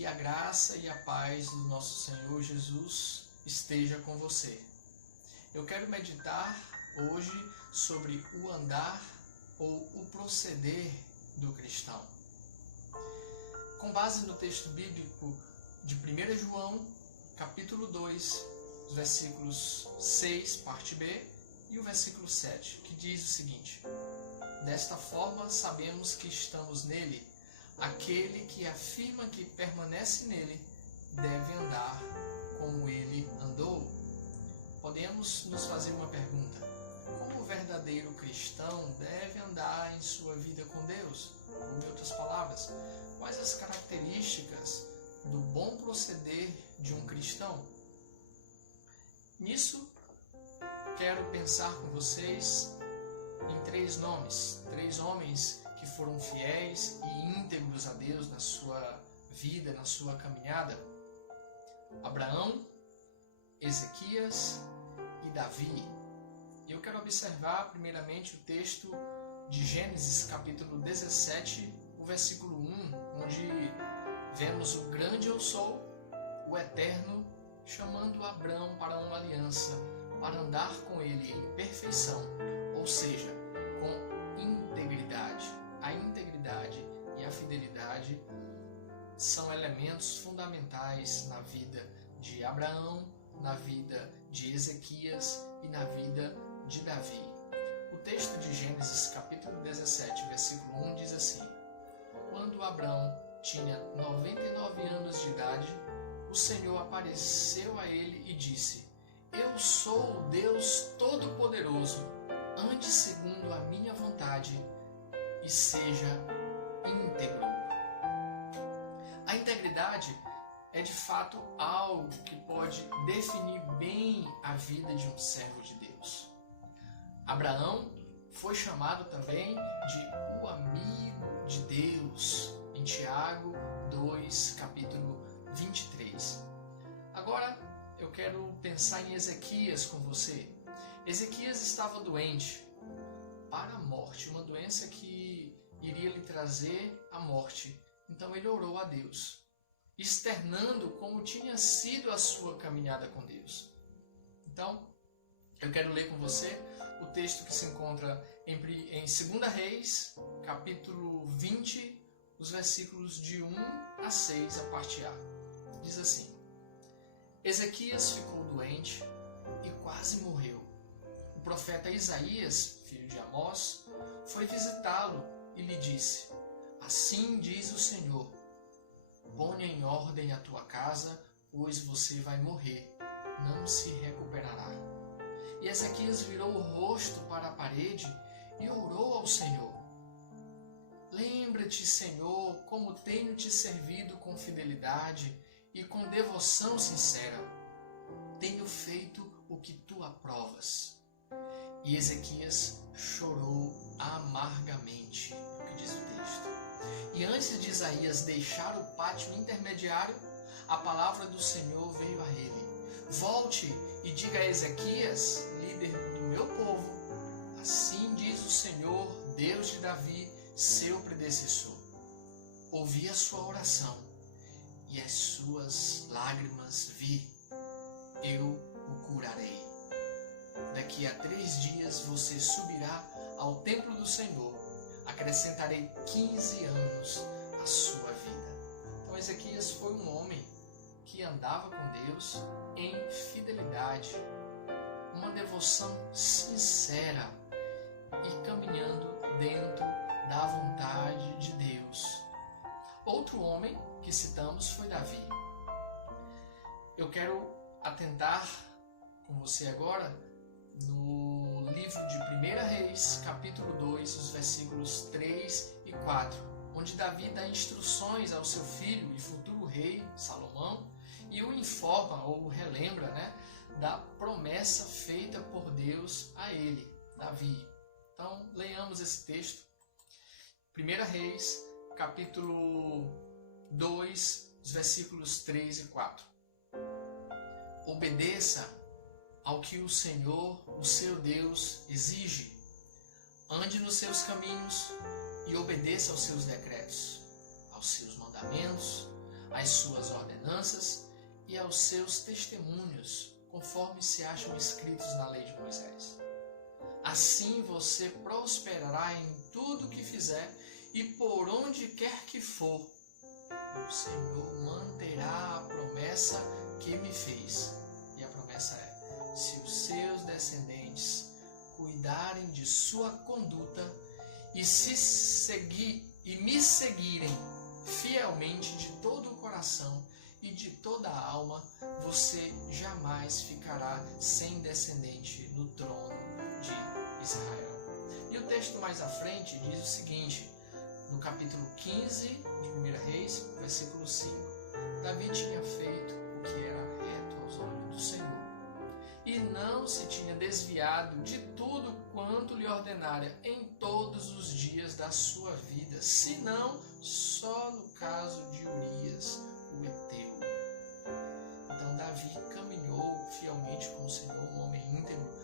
Que a graça e a paz do nosso Senhor Jesus esteja com você. Eu quero meditar hoje sobre o andar ou o proceder do cristão. Com base no texto bíblico de 1 João, capítulo 2, os versículos 6, parte B, e o versículo 7, que diz o seguinte: Desta forma sabemos que estamos nele. Aquele que afirma que permanece nele deve andar como ele andou. Podemos nos fazer uma pergunta: como o verdadeiro cristão deve andar em sua vida com Deus? Ou, em outras palavras, quais as características do bom proceder de um cristão? Nisso, quero pensar com vocês em três nomes, três homens que foram fiéis e íntegros a Deus na sua vida, na sua caminhada: Abraão, Ezequias e Davi. Eu quero observar primeiramente o texto de Gênesis capítulo 17, o versículo 1, onde vemos o grande eu sou, o eterno, chamando Abraão para uma aliança, para andar com ele em perfeição, ou seja, com integridade. A integridade e a fidelidade são elementos fundamentais na vida de Abraão, na vida de Ezequias e na vida de Davi. O texto de Gênesis capítulo 17, versículo 1 diz assim: Quando Abraão tinha 99 anos de idade, o Senhor apareceu a ele e disse: Eu sou o Deus Todo-Poderoso, ande segundo a minha vontade e seja íntegro. A integridade é de fato algo que pode definir bem a vida de um servo de Deus. Abraão foi chamado também de o amigo de Deus, em Tiago 2, capítulo 23. Agora eu quero pensar em Ezequias com você. Ezequias estava doente para a morte, uma doença que iria lhe trazer a morte. Então ele orou a Deus, externando como tinha sido a sua caminhada com Deus. Então, eu quero ler com você o texto que se encontra em 2 Reis, capítulo 20, os versículos de 1 a 6, a parte A. Diz assim: Ezequias ficou doente e quase morreu. O profeta Isaías, filho de Amós, foi visitá-lo e lhe disse: Assim diz o Senhor, ponha em ordem a tua casa, pois você vai morrer, não se recuperará. E Ezequias virou o rosto para a parede e orou ao Senhor: Lembra-te, Senhor, como tenho te servido com fidelidade e com devoção sincera. Tenho feito o que tu aprovas. E Ezequias chorou amargamente, é o que diz o texto. E antes de Isaías deixar o pátio intermediário, a palavra do Senhor veio a ele: Volte e diga a Ezequias, líder do meu povo, assim diz o Senhor, Deus de Davi, seu predecessor. Ouvi a sua oração e as suas lágrimas vi. Eu o curarei. Daqui a 3 dias você subirá ao templo do Senhor. Acrescentarei 15 anos à sua vida. Então Ezequias foi um homem que andava com Deus em fidelidade, uma devoção sincera e caminhando dentro da vontade de Deus. Outro homem que citamos foi Davi. Eu quero atentar com você agora no livro de 1 Reis, capítulo 2, os versículos 3 e 4, onde Davi dá instruções ao seu filho e futuro rei, Salomão, e o informa ou relembra, da promessa feita por Deus a ele, Davi. Então, leiamos esse texto. 1 Reis, capítulo 2, os versículos 3 e 4. Obedeça ao que o Senhor, o seu Deus, exige. Ande nos seus caminhos e obedeça aos seus decretos, aos seus mandamentos, às suas ordenanças e aos seus testemunhos, conforme se acham escritos na lei de Moisés. Assim você prosperará em tudo que fizer e por onde quer que for. O Senhor manterá a promessa que me fez. E a promessa é: se os seus descendentes cuidarem de sua conduta e me seguirem fielmente de todo o coração e de toda a alma, você jamais ficará sem descendente no trono de Israel. E o texto mais à frente diz o seguinte, no capítulo 15 de 1 Reis, versículo 5, Davi tinha feito o que era reto aos olhos do Senhor, e não se tinha desviado de tudo quanto lhe ordenara em todos os dias da sua vida, senão só no caso de Urias, o heteu. Então Davi caminhou fielmente com o Senhor, um homem íntegro,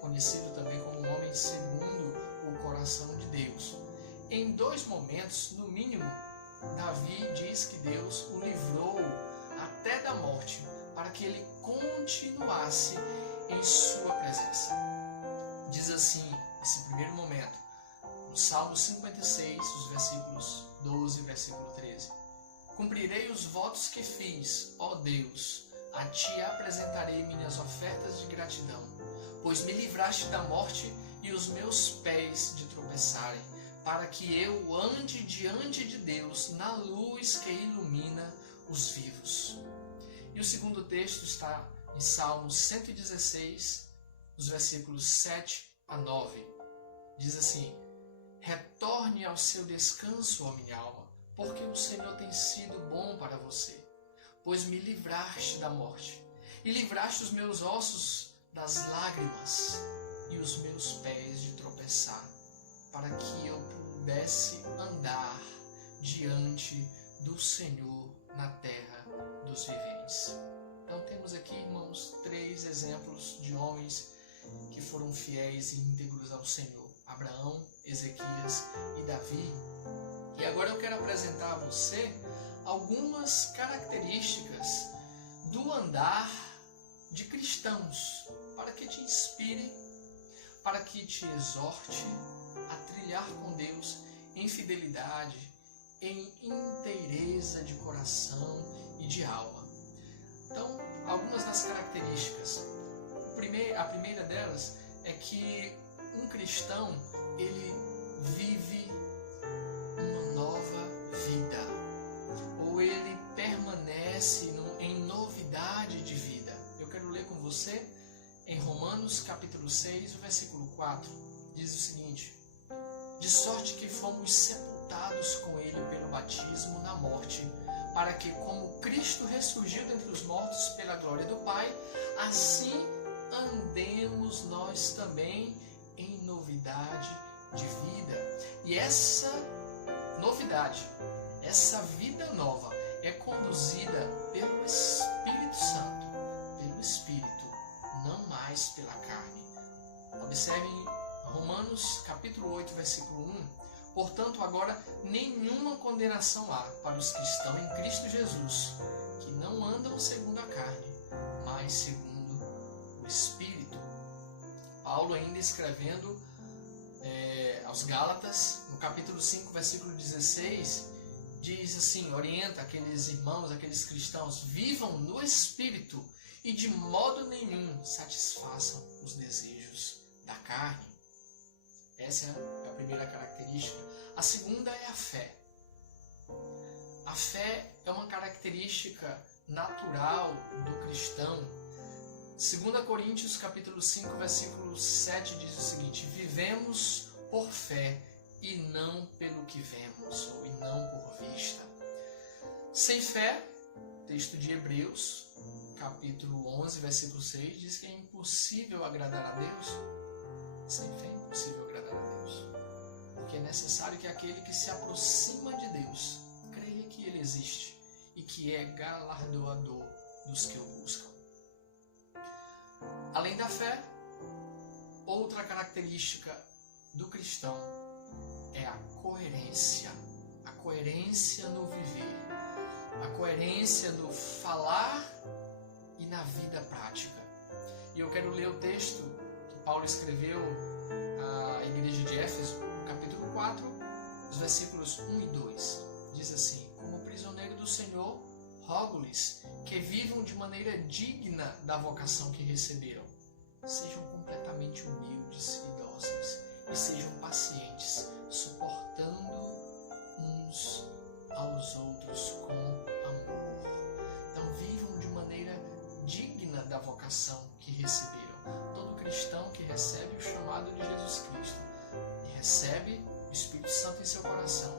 conhecido também como um homem segundo o coração de Deus. Em 2 momentos, no mínimo, Davi diz que Deus o livrou até da morte, para que ele continuasse em sua presença. Diz assim, esse primeiro momento, no Salmo 56, os versículos 12 e versículo 13. Cumprirei os votos que fiz, ó Deus, a ti apresentarei minhas ofertas de gratidão, pois me livraste da morte e os meus pés de tropeçarem, para que eu ande diante de Deus na luz que ilumina os vivos. E o segundo texto está em Salmo 116, os versículos 7 a 9. Diz assim: retorne ao seu descanso, ó minha alma, porque o Senhor tem sido bom para você, pois me livraste da morte e livraste os meus ossos das lágrimas e os meus pés de tropeçar, para que eu pudesse andar diante do Senhor na terra dos viventes. Então temos aqui, irmãos, 3 exemplos de homens que foram fiéis e íntegros ao Senhor: Abraão, Ezequias e Davi. E agora eu quero apresentar a você algumas características do andar de cristãos, para que te inspire, para que te exorte a trilhar com Deus em fidelidade, em inteireza de coração e de alma. Então, algumas das características. A primeira delas é que um cristão, ele vive uma nova vida, ou ele permanece em novidade de vida. Eu quero ler com você em Romanos capítulo 6, o versículo 4, diz o seguinte: de sorte que fomos sepultados com ele pelo batismo na morte, para que, como Cristo ressurgiu dentre os mortos pela glória do Pai, assim andemos nós também em novidade de vida. E essa novidade, essa vida nova, é conduzida pelo Espírito Santo, pelo Espírito, não mais pela carne. Observem Romanos capítulo 8, versículo 1. Portanto, agora nenhuma condenação há para os que estão em Cristo Jesus, que não andam segundo a carne, mas segundo o Espírito. Paulo, ainda escrevendo aos Gálatas, no capítulo 5, versículo 16, diz assim, orienta aqueles irmãos, aqueles cristãos: vivam no Espírito e de modo nenhum satisfaçam os desejos da carne. Essa é a primeira característica. A segunda é a fé. A fé é uma característica natural do cristão. 2 Coríntios capítulo 5, versículo 7 diz o seguinte: vivemos por fé e não pelo que vemos, ou e não por vista. Sem fé, texto de Hebreus, capítulo 11, versículo 6, diz que é impossível agradar a Deus. Sem fé é impossível agradar a Deus, porque é necessário que aquele que se aproxima de Deus creia que Ele existe e que é galardoador dos que o buscam. Além da fé, outra característica do cristão é a coerência. A coerência no viver, a coerência no falar e na vida prática. E eu quero ler o texto que Paulo escreveu à igreja de Éfeso, no capítulo 4, os versículos 1 e 2. Diz assim: como prisioneiro do Senhor, rogo-lhes que vivam de maneira digna da vocação que receberam. Sejam completamente humildes e dóceis e sejam pacientes, suportando uns aos outros com amor. Então vivam de maneira digna da vocação que receberam. Todo cristão que recebe o chamado de Jesus Cristo e recebe o Espírito Santo em seu coração,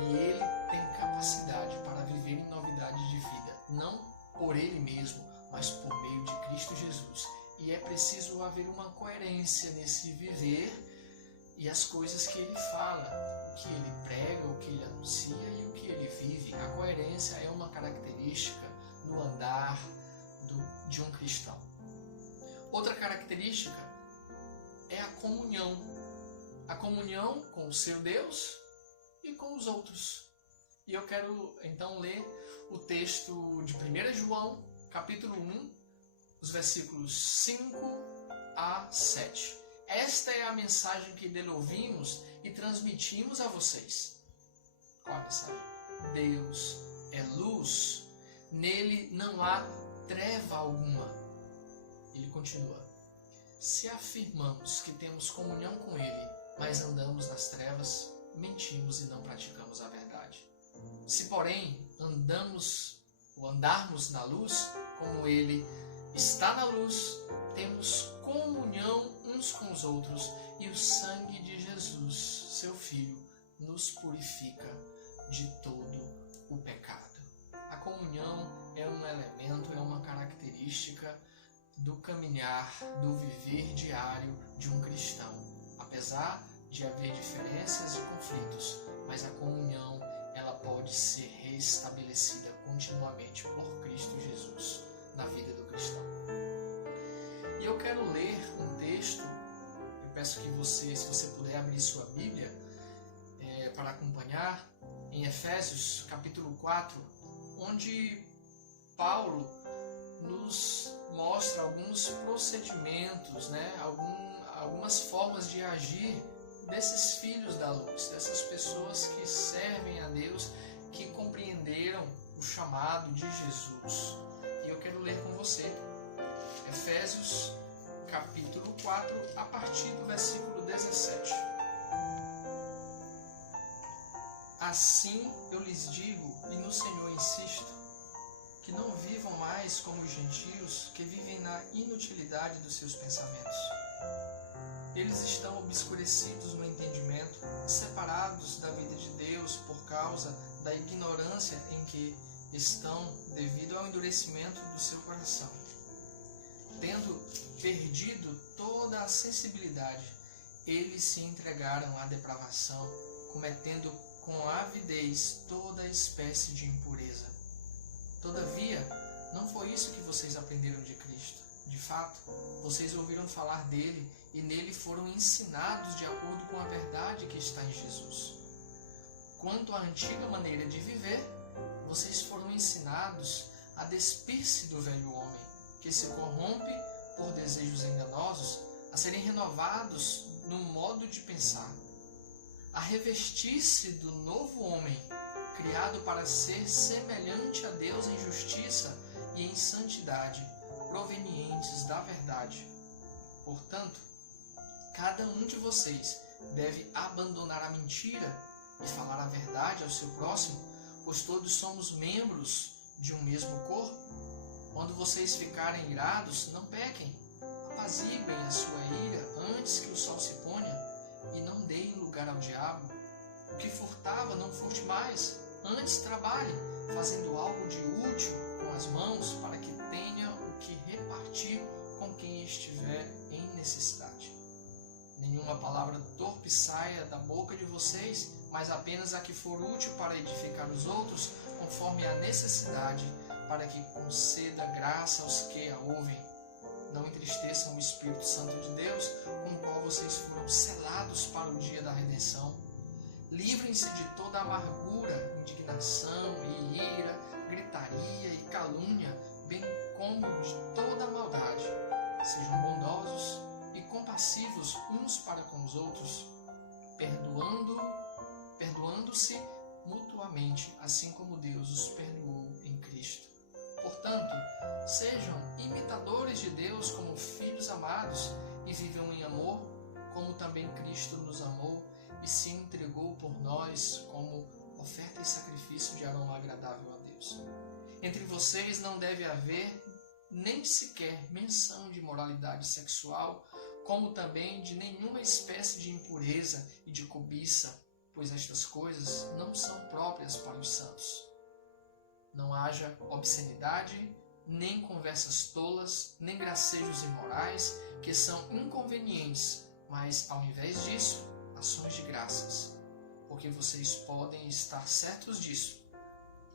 e ele tem capacidade para viver em novidade de vida, não por ele mesmo, mas por meio de Cristo Jesus. E é preciso haver uma coerência nesse viver e as coisas que ele fala, o que ele prega, o que ele anuncia e o que ele vive. A coerência é uma característica no andar de um cristão. Outra característica é a comunhão. A comunhão com o seu Deus e com os outros. E eu quero então ler o texto de 1 João, capítulo 1, os versículos 5 a 7. Esta é a mensagem que dele ouvimos e transmitimos a vocês. Qual a mensagem? Deus é luz, nele não há treva alguma. Ele continua: se afirmamos que temos comunhão com ele, mas andamos nas trevas, mentimos e não praticamos a verdade. Se, porém, andarmos na luz, como ele está na luz, temos comunhão uns com os outros, e o sangue de Jesus, seu Filho, nos purifica de todo o pecado. A comunhão é um elemento, é uma característica do caminhar, do viver diário de um cristão. Apesar de haver diferenças e conflitos, mas a comunhão, ela pode ser restabelecida continuamente por Cristo Jesus na vida do cristão. E eu quero ler um texto, eu peço que você, se você puder abrir sua Bíblia para acompanhar, em Efésios capítulo 4, onde Paulo nos mostra alguns procedimentos, algumas formas de agir desses filhos da luz, dessas pessoas que servem a Deus, que compreenderam o chamado de Jesus. E eu quero ler com você Efésios capítulo 4, a partir do versículo 17. Assim eu lhes digo, e no Senhor insisto, que não vivam mais como os gentios, que vivem na inutilidade dos seus pensamentos. Eles estão obscurecidos no entendimento, separados da vida de Deus por causa da ignorância em que estão devido ao endurecimento do seu coração. Tendo perdido toda a sensibilidade, eles se entregaram à depravação, cometendo com avidez toda espécie de impureza. Todavia, não foi isso que vocês aprenderam de Cristo. De fato, vocês ouviram falar dele e nele foram ensinados de acordo com a verdade que está em Jesus. Quanto à antiga maneira de viver, vocês foram ensinados a despir-se do velho homem, que se corrompe por desejos enganosos, a serem renovados no modo de pensar, a revestir-se do novo homem, criado para ser semelhante a Deus em justiça e em santidade, provenientes da verdade. Portanto, cada um de vocês deve abandonar a mentira e falar a verdade ao seu próximo, pois todos somos membros de um mesmo corpo. Quando vocês ficarem irados, não pequem, apaziguem a sua ira antes que o sol se ponha, e não deem lugar ao diabo. O que furtava, não furte mais, antes trabalhe, fazendo algo de útil com as mãos, para que tenha o que repartir com quem estiver em necessidade. Nenhuma palavra torpe saia da boca de vocês, mas apenas a que for útil para edificar os outros, conforme a necessidade, para que conceda graça aos que a ouvem. Não entristeçam o Espírito Santo de Deus, com o qual vocês foram selados para o dia da redenção. Livrem-se de toda amargura, indignação e ira, gritaria e calúnia, bem como de toda maldade. Sejam bondosos e compassivos uns para com os outros, perdoando-se mutuamente, assim como Deus os perdoou em Cristo. Portanto, sejam imitadores de Deus como filhos amados e vivam em amor, como também Cristo nos amou e se entregou por nós como oferta e sacrifício de aroma agradável a Deus. Entre vocês não deve haver nem sequer menção de moralidade sexual, como também de nenhuma espécie de impureza e de cobiça, pois estas coisas não são próprias para os santos. Não haja obscenidade, nem conversas tolas, nem gracejos imorais, que são inconvenientes, mas, ao invés disso, ações de graças, porque vocês podem estar certos disso.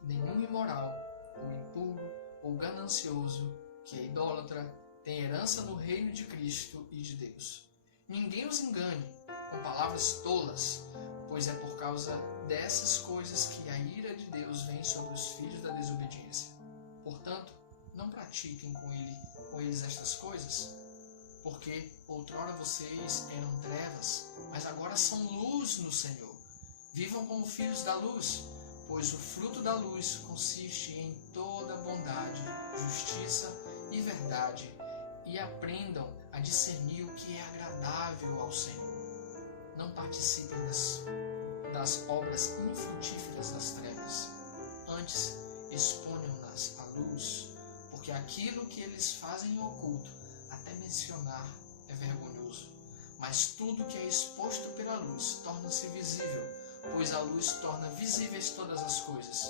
Nenhum imoral, ou impuro, ou ganancioso, que é idólatra, tem herança no reino de Cristo e de Deus. Ninguém os engane com palavras tolas, pois é por causa dessas coisas que a ira de Deus vem sobre os filhos da desobediência. Portanto, não pratiquem com eles estas coisas, porque outrora vocês eram trevas, mas agora são luz no Senhor. Vivam como filhos da luz, pois o fruto da luz consiste em toda bondade, justiça e verdade, e aprendam a discernir o que é agradável ao Senhor. Não participem das obras infrutíferas das trevas. Antes, exponham-nas à luz, porque aquilo que eles fazem em oculto, até mencionar, é vergonhoso. Mas tudo que é exposto pela luz torna-se visível, pois a luz torna visíveis todas as coisas.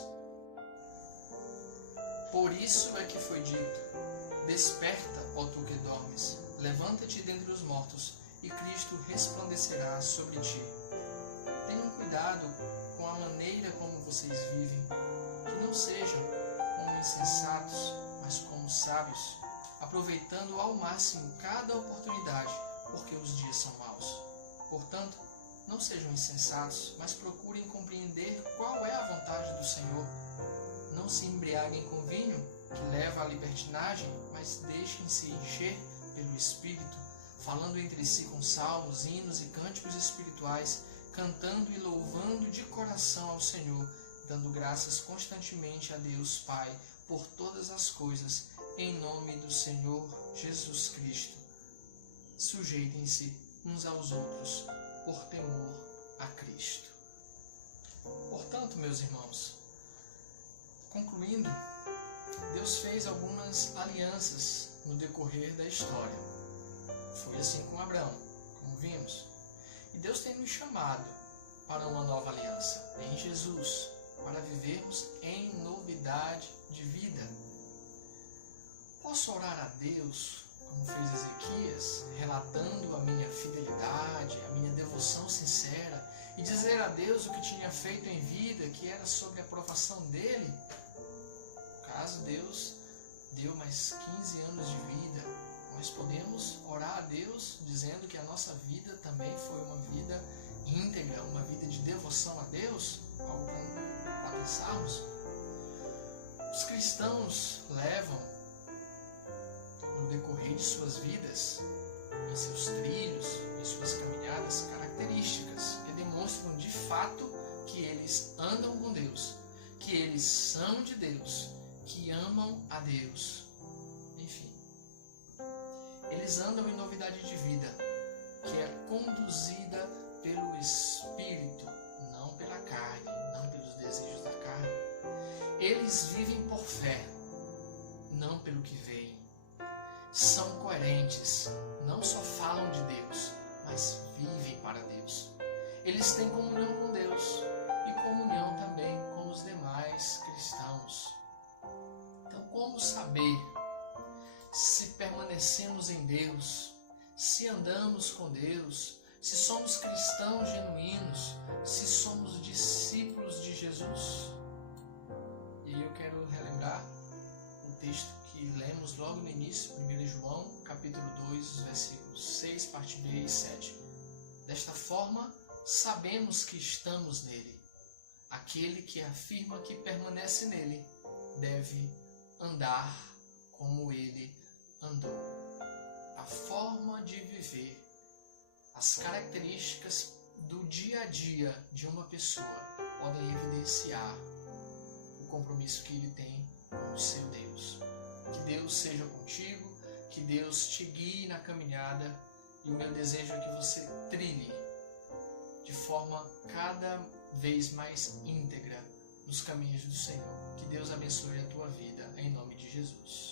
Por isso é que foi dito: desperta, ó tu que dormes, levanta-te dentre os mortos, e Cristo resplandecerá sobre ti. Tenham cuidado com a maneira como vocês vivem, que não sejam como insensatos, mas como sábios, aproveitando ao máximo cada oportunidade, porque os dias são maus. Portanto, não sejam insensatos, mas procurem compreender qual é a vontade do Senhor. Não se embriaguem com vinho, que leva à libertinagem, mas deixem-se encher pelo Espírito, falando entre si com salmos, hinos e cânticos espirituais, cantando e louvando de coração ao Senhor, dando graças constantemente a Deus Pai por todas as coisas, em nome do Senhor Jesus Cristo. Sujeitem-se uns aos outros por temor a Cristo. Portanto, meus irmãos, concluindo, Deus fez algumas alianças no decorrer da história. Foi assim com Abraão, como vimos. E Deus tem nos chamado para uma nova aliança em Jesus, para vivermos em novidade de vida. Posso orar a Deus, como fez Ezequias, relatando a minha fidelidade, a minha devoção sincera, e dizer a Deus o que tinha feito em vida, que era sobre a aprovação dele? No caso, Deus deu mais 15 anos de vida. Nós podemos orar a Deus dizendo que a nossa vida também foi uma vida íntegra, uma vida de devoção a Deus? Algo para pensarmos. Os cristãos levam, no decorrer de suas vidas, em seus trilhos, em suas caminhadas, características que demonstram de fato que eles andam com Deus, que eles são de Deus, que amam a Deus. Enfim, eles andam em novidade de vida, que é conduzida pelo Espírito, não pela carne, não pelos desejos da carne. Eles vivem por fé, não pelo que veem. São coerentes, não só falam de Deus, mas vivem para Deus. Eles têm comunhão com Deus e comunhão também com os demais cristãos. Então, como saber se permanecemos em Deus, se andamos com Deus, se somos cristãos genuínos, se somos discípulos de Jesus? E eu quero relembrar o texto que lemos logo no início, 1 João, capítulo 2, versículos 6, parte B e 7. Desta forma, sabemos que estamos nele. Aquele que afirma que permanece nele deve andar como ele andou. A forma de viver, as características do dia a dia de uma pessoa podem evidenciar o compromisso que ele tem com o seu Deus. Que Deus seja contigo, que Deus te guie na caminhada, e o meu desejo é que você trilhe de forma cada vez mais íntegra nos caminhos do Senhor. Que Deus abençoe a tua vida, em nome de Jesus.